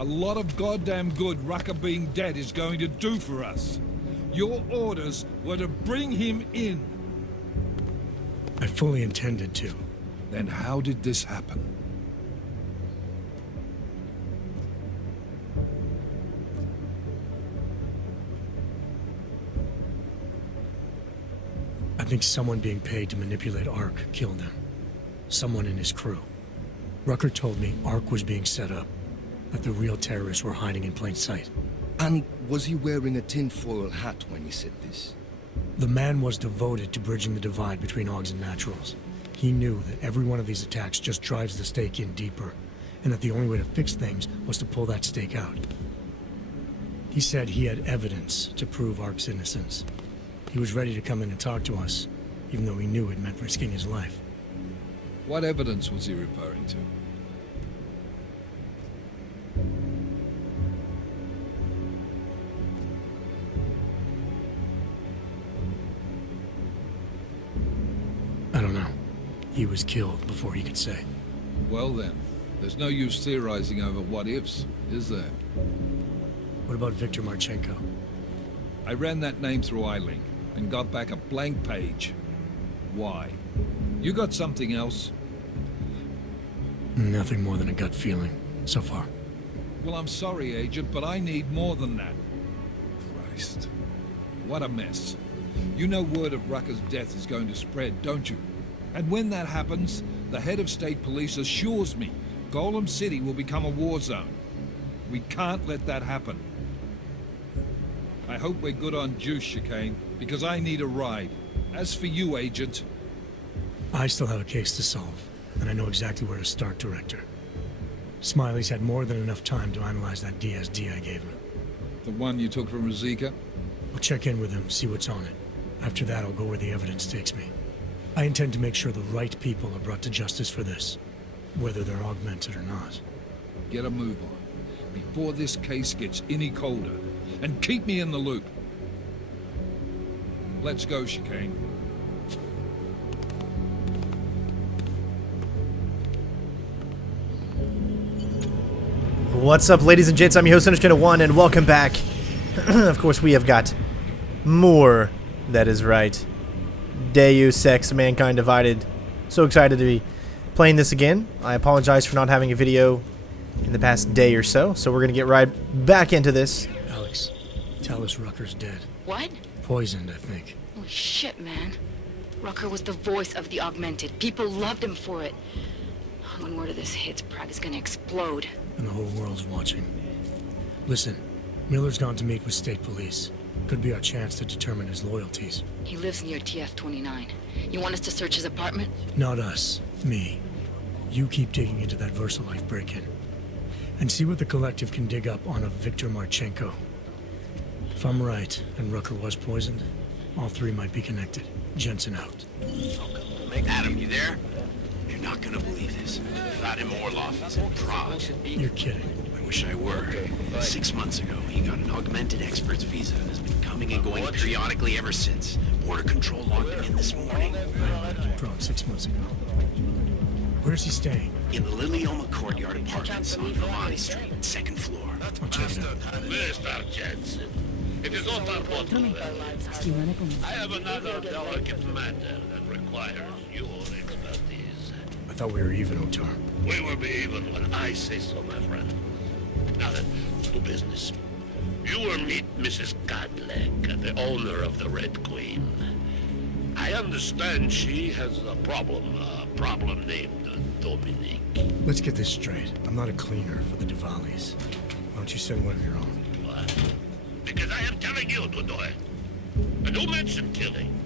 a lot of goddamn good Rucker being dead is going to do for us. Your orders were to bring him in. I fully intended to. Then how did this happen? I think someone being paid to manipulate Ark killed him. Someone in his crew. Rucker told me Ark was being set up, that the real terrorists were hiding in plain sight. And was he wearing a tinfoil hat when he said this? The man was devoted to bridging the divide between Augs and Naturals. He knew that every one of these attacks just drives the stake in deeper, and that the only way to fix things was to pull that stake out. He said he had evidence to prove Ark's innocence. He was ready to come in and talk to us, even though he knew it meant risking his life. What evidence was he referring to? I don't know. He was killed before he could say. Well then, there's no use theorizing over what-ifs, is there? What about Viktor Marchenko? I ran that name through iLink and got back a blank page. Why? You got something else? Nothing more than a gut feeling, so far. Well, I'm sorry, Agent, but I need more than that. Christ. What a mess. You know word of Rucker's death is going to spread, don't you? And when that happens, the head of state police assures me Golem City will become a war zone. We can't let that happen. I hope we're good on juice, Chicane, because I need a ride. As for you, Agent... I still have a case to solve, and I know exactly where to start, Director. Smiley's had more than enough time to analyze that DSD I gave him. The one you took from Ruzika? I'll check in with him, see what's on it. After that, I'll go where the evidence takes me. I intend to make sure the right people are brought to justice for this, whether they're augmented or not. Get a move on, before this case gets any colder, and keep me in the loop. Let's go, Chicane. What's up, ladies and gents? I'm your host, CenterStrain01, and welcome back. Of course, we have got more. That is right. Deus Ex, Mankind Divided. So excited to be playing this again. I apologize for not having a video in the past day or so, so we're going to get right back into this. Alex, tell us Rucker's dead. What? Poisoned, I think. Holy shit, man. Rucker was the voice of the augmented. People loved him for it. When word of this hits, Prague is gonna explode. And the whole world's watching. Listen, Miller's gone to meet with state police. Could be our chance to determine his loyalties. He lives near TF-29. You want us to search his apartment? Not us. Me. You keep digging into that VersaLife break-in. And see what the Collective can dig up on a Viktor Marchenko. If I'm right, and Rucker was poisoned, all three might be connected. Jensen out. Adam, you there? You're not gonna believe this. Vadim Orlov is in Prague. You're kidding. I wish I were. 6 months ago, he got an augmented expert's visa and has been coming and going periodically ever since. Border Control logged him in this morning. I left in Prague 6 months ago. Where's he staying? In the Lilioma Courtyard Apartments on Romani Street, 2nd floor. I'll check it out. Mr. Jensen, it is not important. I have another delicate matter that requires your expertise. I thought we were even, Otar. We will be even when I say so, my friend. Now then, to business. You will meet Mrs. Godleg, the owner of the Red Queen. I understand she has a problem named Dominique. Let's get this straight. I'm not a cleaner for the Diwalis. Why don't you send one of your own? What? Because I am telling you to do it. And don't mention killing.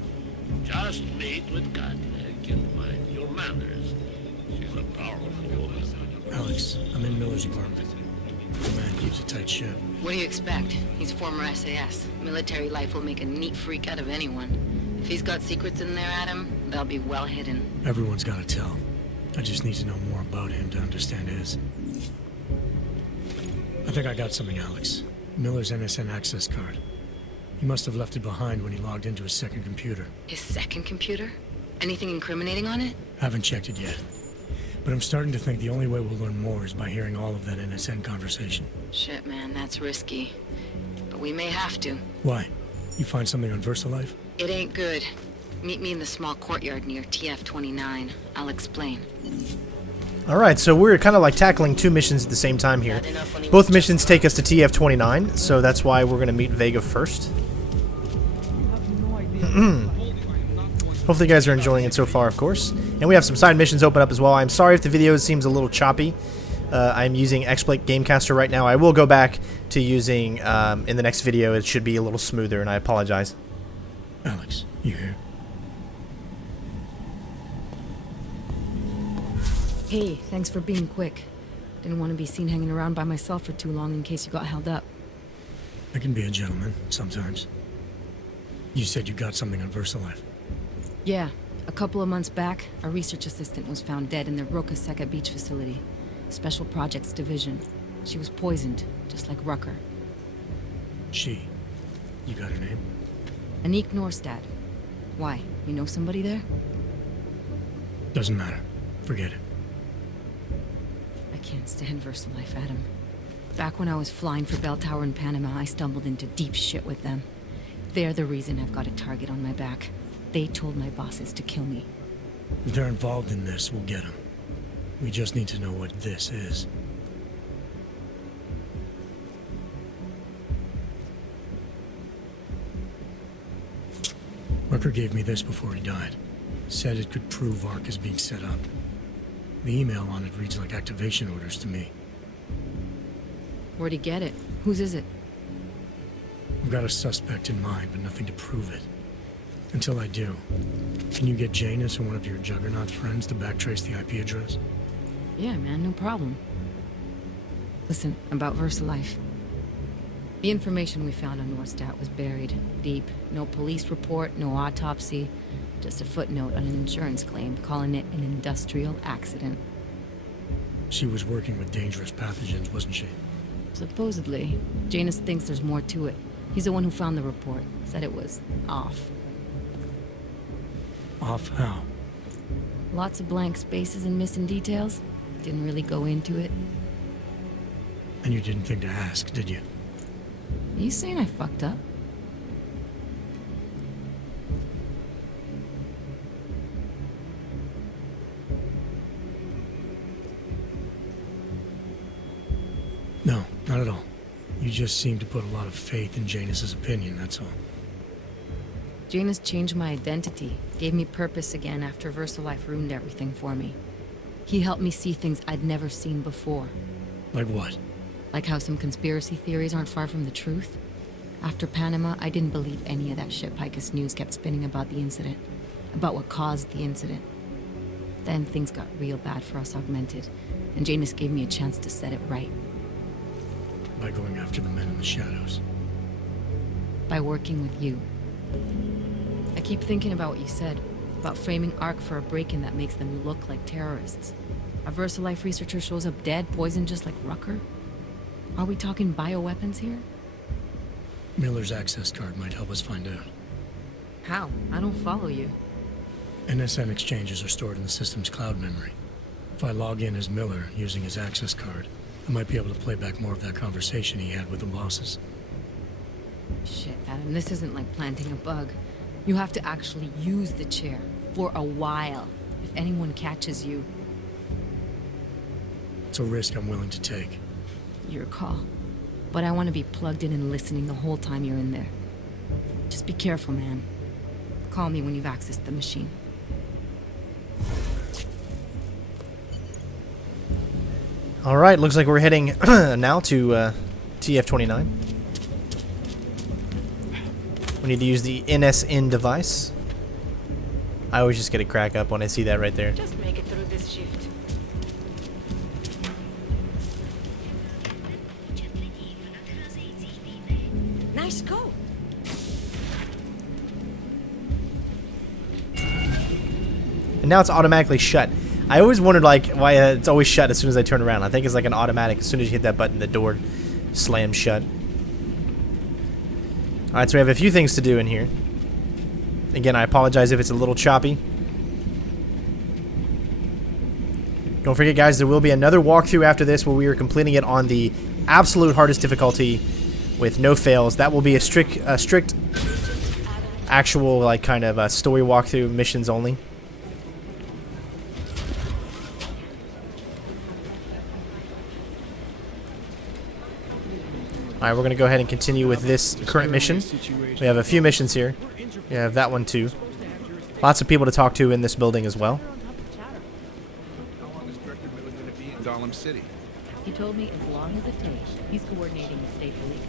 Just meet with Godleg and mind your manners. She's a powerful woman. Alex, I'm in Miller's apartment. The man keeps a tight ship. What do you expect? He's former SAS. Military life will make a neat freak out of anyone. If he's got secrets in there, Adam, they'll be well hidden. Everyone's got to tell. I just need to know more about him to understand his. I think I got something, Alex. Miller's NSN access card. He must have left it behind when he logged into his second computer. His second computer? Anything incriminating on it? Haven't checked it yet. But I'm starting to think the only way we'll learn more is by hearing all of that NSN conversation. Shit, man, that's risky. But we may have to. Why? You find something on VersaLife? It ain't good. Meet me in the small courtyard near TF-29. I'll explain. Alright, so we're kind of like tackling two missions at the same time here. Both missions take us to TF-29, so that's why we're going to meet Vega first. Hopefully you guys are enjoying it so far, of course. And we have some side missions open up as well. I'm sorry if the video seems a little choppy. I'm using XSplit Gamecaster right now. I will go back to using, in the next video, it should be a little smoother, and I apologize. Alex, you here? Hey, thanks for being quick. Didn't want to be seen hanging around by myself for too long in case you got held up. I can be a gentleman, sometimes. You said you got something on VersaLife. Yeah, a couple of months back, a research assistant was found dead in the Roka Seca beach facility. Special Projects Division. She was poisoned, just like Rucker. She. You got her name? Anik Norstad. Why? You know somebody there? Doesn't matter. Forget it. I can't stand VersaLife, Adam. Back when I was flying for Bell Tower in Panama, I stumbled into deep shit with them. They're the reason I've got a target on my back. They told my bosses to kill me. If they're involved in this, we'll get them. We just need to know what this is. Rucker gave me this before he died. Said it could prove ARC is being set up. The email on it reads like activation orders to me. Where'd he get it? Whose is it? I've got a suspect in mind, but nothing to prove it. Until I do, can you get Janus or one of your Juggernaut friends to backtrace the IP address? Yeah, man, no problem. Listen, about VersaLife. The information we found on Norstad was buried deep. No police report, no autopsy. Just a footnote on an insurance claim calling it an industrial accident. She was working with dangerous pathogens, wasn't she? Supposedly. Janus thinks there's more to it. He's the one who found the report. Said it was off. Off how? Lots of blank spaces and missing details. Didn't really go into it. And you didn't think to ask, did you? Are you saying I fucked up? No, not at all. You just seem to put a lot of faith in Janus's opinion, that's all. Janus changed my identity, gave me purpose again after VersaLife ruined everything for me. He helped me see things I'd never seen before. Like what? Like how some conspiracy theories aren't far from the truth. After Panama, I didn't believe any of that shit Picus News kept spinning about the incident. About what caused the incident. Then things got real bad for us Augmented, and Janus gave me a chance to set it right. By going after the men in the shadows. By working with you. I keep thinking about what you said, about framing ARC for a break-in that makes them look like terrorists. A VersaLife researcher shows up dead, poisoned just like Rucker? Are we talking bioweapons here? Miller's access card might help us find out. How? I don't follow you. NSN exchanges are stored in the system's cloud memory. If I log in as Miller using his access card, I might be able to play back more of that conversation he had with the bosses. Shit, Adam, this isn't like planting a bug. You have to actually use the chair, for a while, if anyone catches you. It's a risk I'm willing to take. Your call. But I want to be plugged in and listening the whole time you're in there. Just be careful, man. Call me when you've accessed the machine. Alright, looks like we're heading now to TF-29. We need to use the NSN device. I always just get a crack up when I see that right there. Just make it through this shift. Nice go. And now it's automatically shut. I always wondered like why it's always shut as soon as I turn around. I think it's like an automatic. As soon as you hit that button, the door slams shut. Alright, so we have a few things to do in here. Again, I apologize if it's a little choppy. Don't forget, guys, there will be another walkthrough after this where we are completing it on the absolute hardest difficulty with no fails. That will be a strict actual, like, kind of story walkthrough, missions only. Alright, we're going to go ahead and continue with this current mission. We have a few missions here. We have that one too. Lots of people to talk to in this building as well. How long is Director Miller going to be in Dahlem City? He told me as long as it takes. He's coordinating with state police.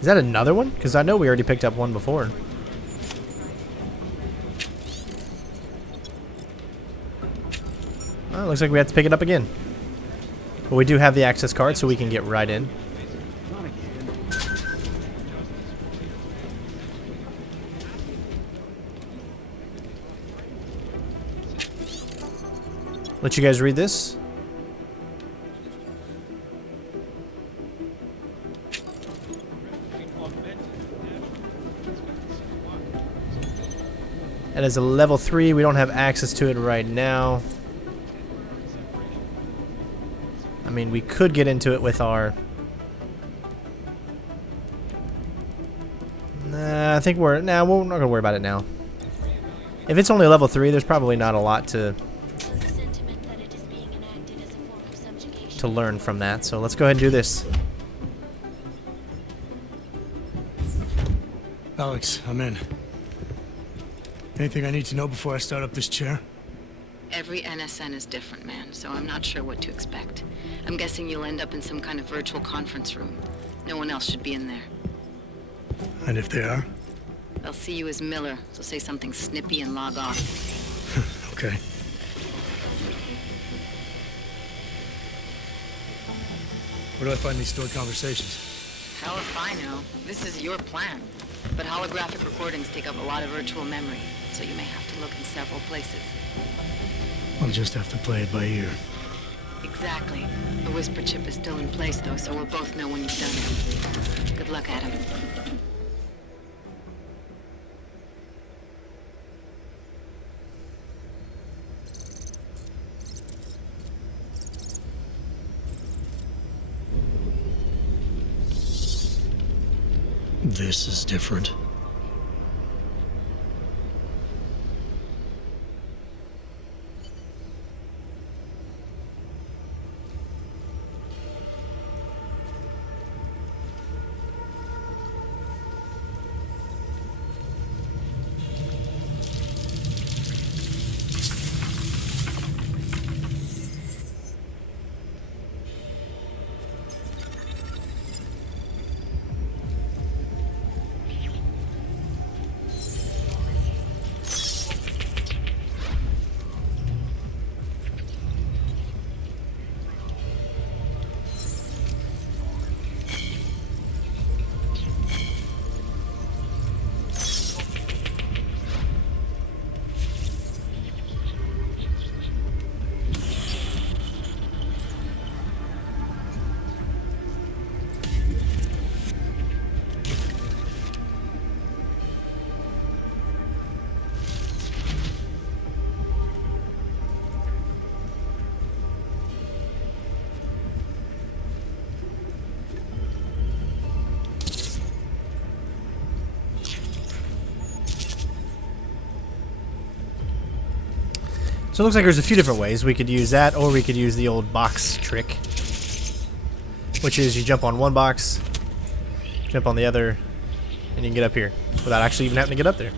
Is that another one? Because I know we already picked up one before. Well, looks like we have to pick it up again. But we do have the access card, so we can get right in. Let you guys read this. That is a level 3. We don't have access to it right now. I mean, we could get into it with our... Nah, I think we're... Nah, we're not going to worry about it now. If it's only level 3, there's probably not a lot to learn from that. So let's go ahead and do this. Alex, I'm in. Anything I need to know before I start up this chair? Every NSN is different, man, so I'm not sure what to expect. I'm guessing you'll end up in some kind of virtual conference room. No one else should be in there. And if they are? They'll see you as Miller, so say something snippy and log off. Okay. Where do I find these stored conversations? Hell if I know. This is your plan. But holographic recordings take up a lot of virtual memory, so you may have to look in several places. I'll just have to play it by ear. Exactly. The whisper chip is still in place, though, so we'll both know when you've done it. Good luck, Adam. This is different. So it looks like there's a few different ways. We could use that, or we could use the old box trick, which is you jump on one box, jump on the other, and you can get up here without actually even having to get up there.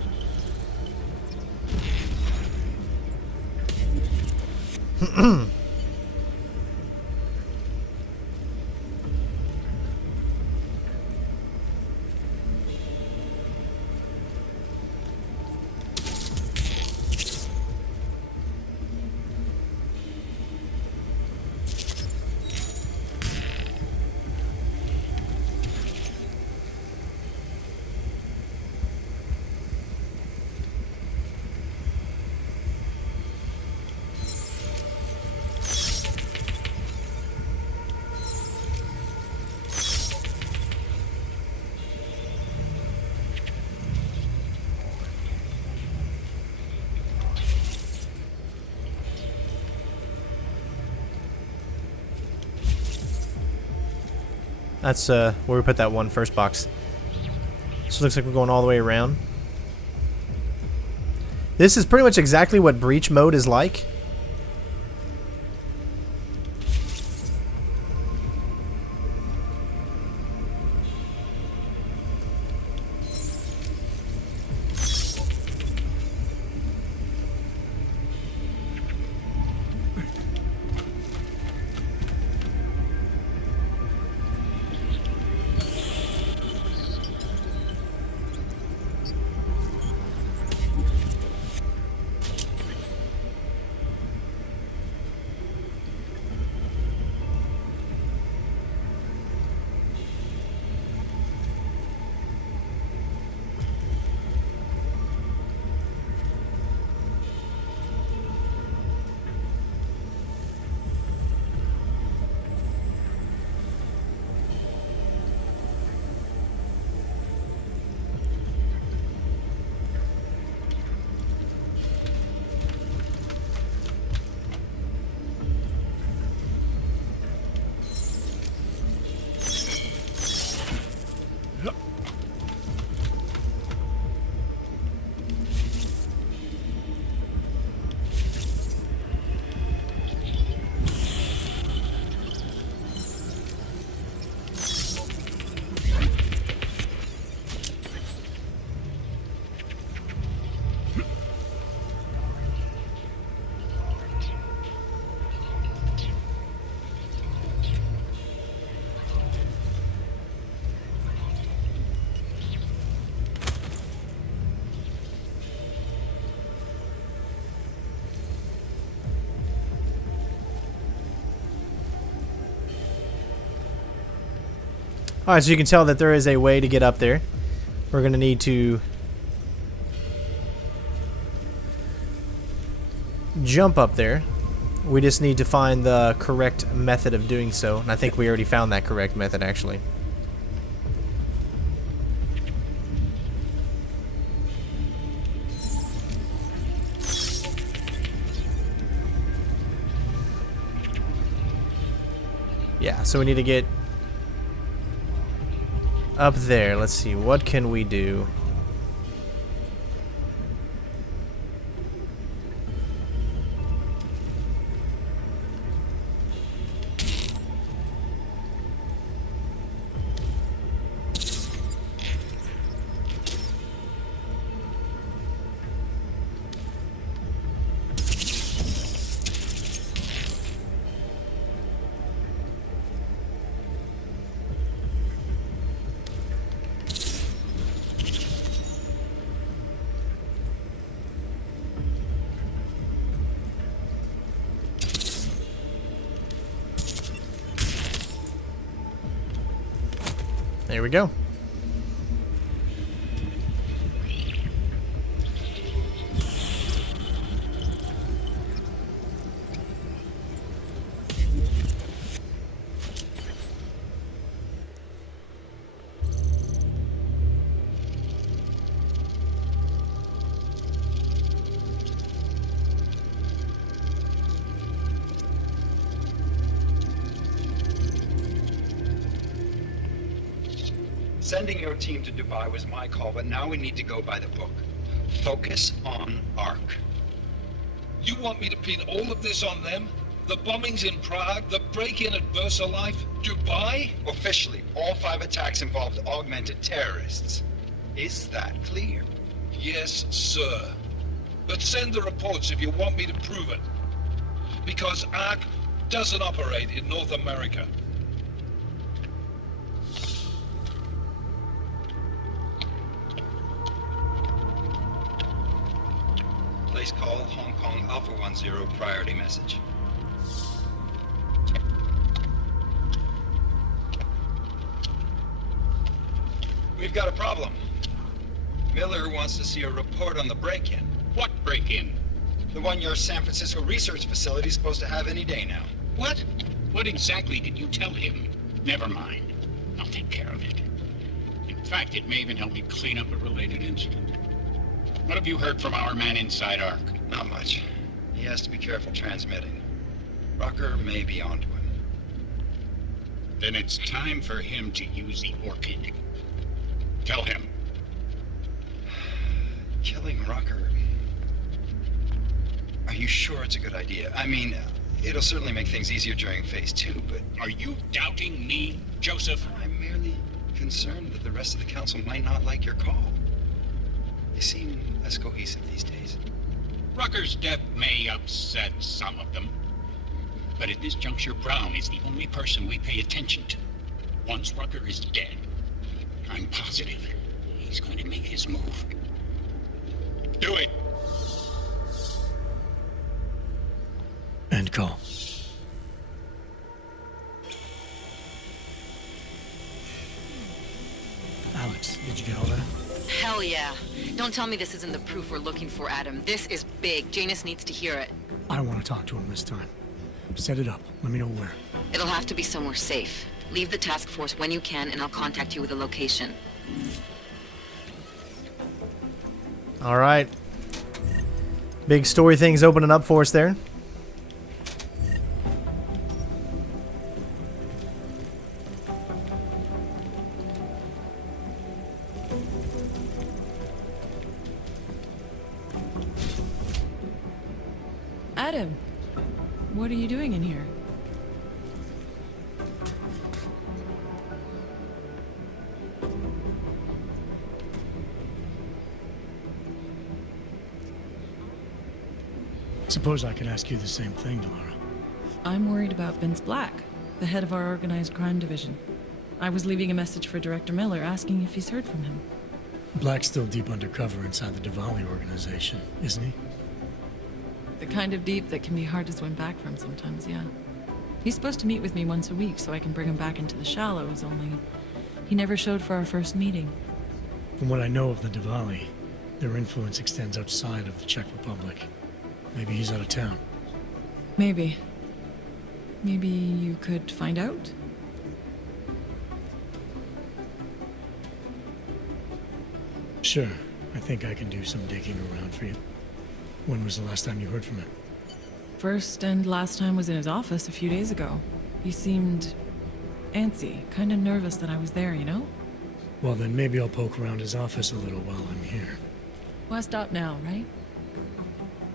That's where we put that one first box. So it looks like we're going all the way around. This is pretty much exactly what breach mode is like. Alright, so you can tell that there is a way to get up there. We're going to need to jump up there. We just need to find the correct method of doing so. And I think we already found that correct method, actually. Yeah, so we need to get up there. Let's see, what can we do? There we go. Sending your team to Dubai was my call, but now we need to go by the book. Focus on Ark. You want me to pin all of this on them? The bombings in Prague, the break-in at VersaLife, Dubai? Officially, all 5 attacks involved augmented terrorists. Is that clear? Yes, sir. But send the reports if you want me to prove it. Because Ark doesn't operate in North America. Please call Hong Kong Alpha 10 priority message. We've got a problem. Miller wants to see a report on the break-in. What break-in? The one your San Francisco research facility is supposed to have any day now. What? What exactly did you tell him? Never mind. I'll take care of it. In fact, it may even help me clean up a related incident. What have you heard from our man inside Ark? Not much. He has to be careful transmitting. Rucker may be onto him. Then it's time for him to use the orchid. Tell him. Killing Rucker. Are you sure it's a good idea? I mean, it'll certainly make things easier during Phase 2, but... Are you doubting me, Joseph? I'm merely concerned that the rest of the council might not like your call. They seem less cohesive these days. Rucker's death may upset some of them. But at this juncture, Brown is the only person we pay attention to. Once Rucker is dead, I'm positive he's going to make his move. Do it! End call. Alex, did you get all that? Hell yeah. Don't tell me this isn't the proof we're looking for, Adam. This is big. Janus needs to hear it. I want to talk to him this time. Set it up. Let me know where. It'll have to be somewhere safe. Leave the task force when you can, and I'll contact you with a location. All right. Big story things opening up for us there. Adam, what are you doing in here? Suppose I could ask you the same thing, Delora. I'm worried about Vince Black, the head of our organized crime division. I was leaving a message for Director Miller asking if he's heard from him. Black's still deep undercover inside the Diwali organization, isn't he? The kind of deep that can be hard to swim back from sometimes, yeah. He's supposed to meet with me once a week so I can bring him back into the shallows, only he never showed for our first meeting. From what I know of the Diwali, their influence extends outside of the Czech Republic. Maybe he's out of town. Maybe. Maybe you could find out? Sure. I think I can do some digging around for you. When was the last time you heard from him? First and last time was in his office a few days ago. He seemed antsy, kind of nervous that I was there, you know? Well, then maybe I'll poke around his office a little while I'm here. Well, stop now, right?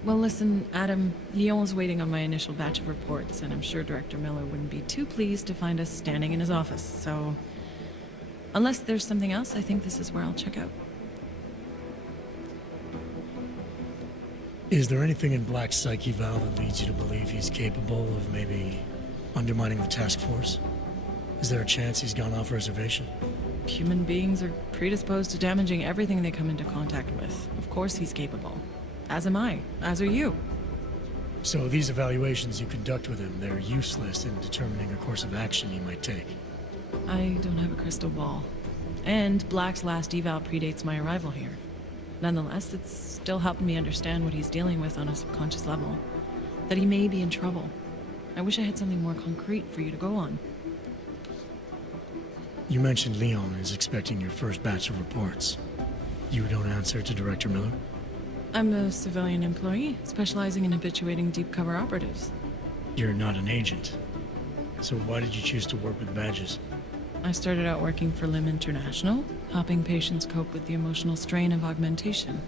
Well, listen, Adam, Lyon's waiting on my initial batch of reports, and I'm sure Director Miller wouldn't be too pleased to find us standing in his office, so... Unless there's something else, I think this is where I'll check out. Is there anything in Black's psyche, Val, that leads you to believe he's capable of maybe undermining the task force? Is there a chance he's gone off reservation? Human beings are predisposed to damaging everything they come into contact with. Of course he's capable. As am I. As are you. So these evaluations you conduct with him, they're useless in determining a course of action he might take. I don't have a crystal ball. And Black's last eval predates my arrival here. Nonetheless, it's still helping me understand what he's dealing with on a subconscious level. That he may be in trouble. I wish I had something more concrete for you to go on. You mentioned Leon is expecting your first batch of reports. You don't answer to Director Miller? I'm a civilian employee, specializing in habituating deep cover operatives. You're not an agent. So why did you choose to work with badges? I started out working for LIM International, helping patients cope with the emotional strain of augmentation.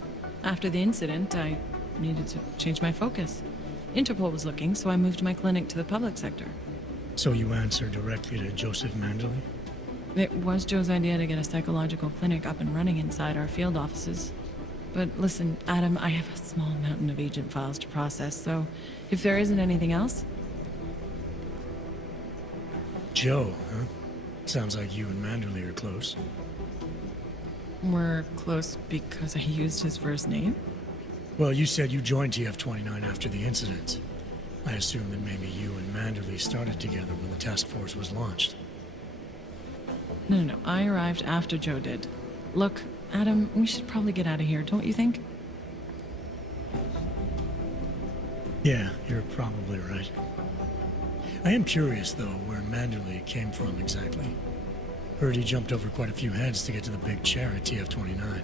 After the incident, I needed to change my focus. Interpol was looking, so I moved my clinic to the public sector. So you answer directly to Joseph Manderley? It was Joe's idea to get a psychological clinic up and running inside our field offices. But listen, Adam, I have a small mountain of agent files to process, so if there isn't anything else... Joe, huh? Sounds like you and Manderley are close. We're close because I used his first name? Well, you said you joined TF-29 after the incident. I assume that maybe you and Manderley started together when the task force was launched. No, I arrived after Joe did. Look, Adam, we should probably get out of here, don't you think? Yeah, you're probably right. I am curious, though, where Manderley came from exactly. Heard he jumped over quite a few heads to get to the big chair at TF-29.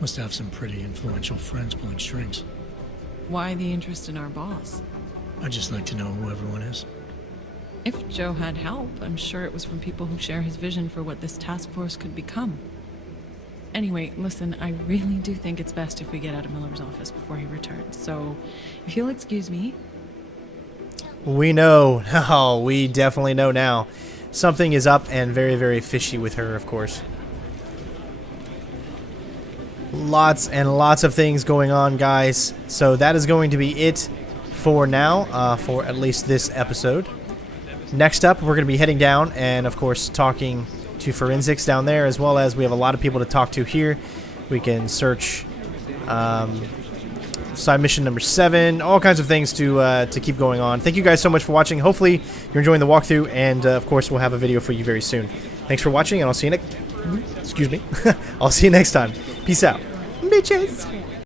Must have some pretty influential friends pulling strings. Why the interest in our boss? I'd just like to know who everyone is. If Joe had help, I'm sure it was from people who share his vision for what this task force could become. Anyway, listen, I really do think it's best if we get out of Miller's office before he returns, so if you'll excuse me. We know. Oh, we definitely know now. Something is up and very, very fishy with her, of course. Lots and lots of things going on, guys. So that is going to be it for now, for at least this episode. Next up, we're going to be heading down and, of course, talking to forensics down there, as well as we have a lot of people to talk to here. We can search side mission number 7, all kinds of things to keep going on. Thank you guys so much for watching. Hopefully, you're enjoying the walkthrough, and, of course, we'll have a video for you very soon. Thanks for watching, and I'll see you next... Excuse me. I'll see you next time. Peace out. Bitches.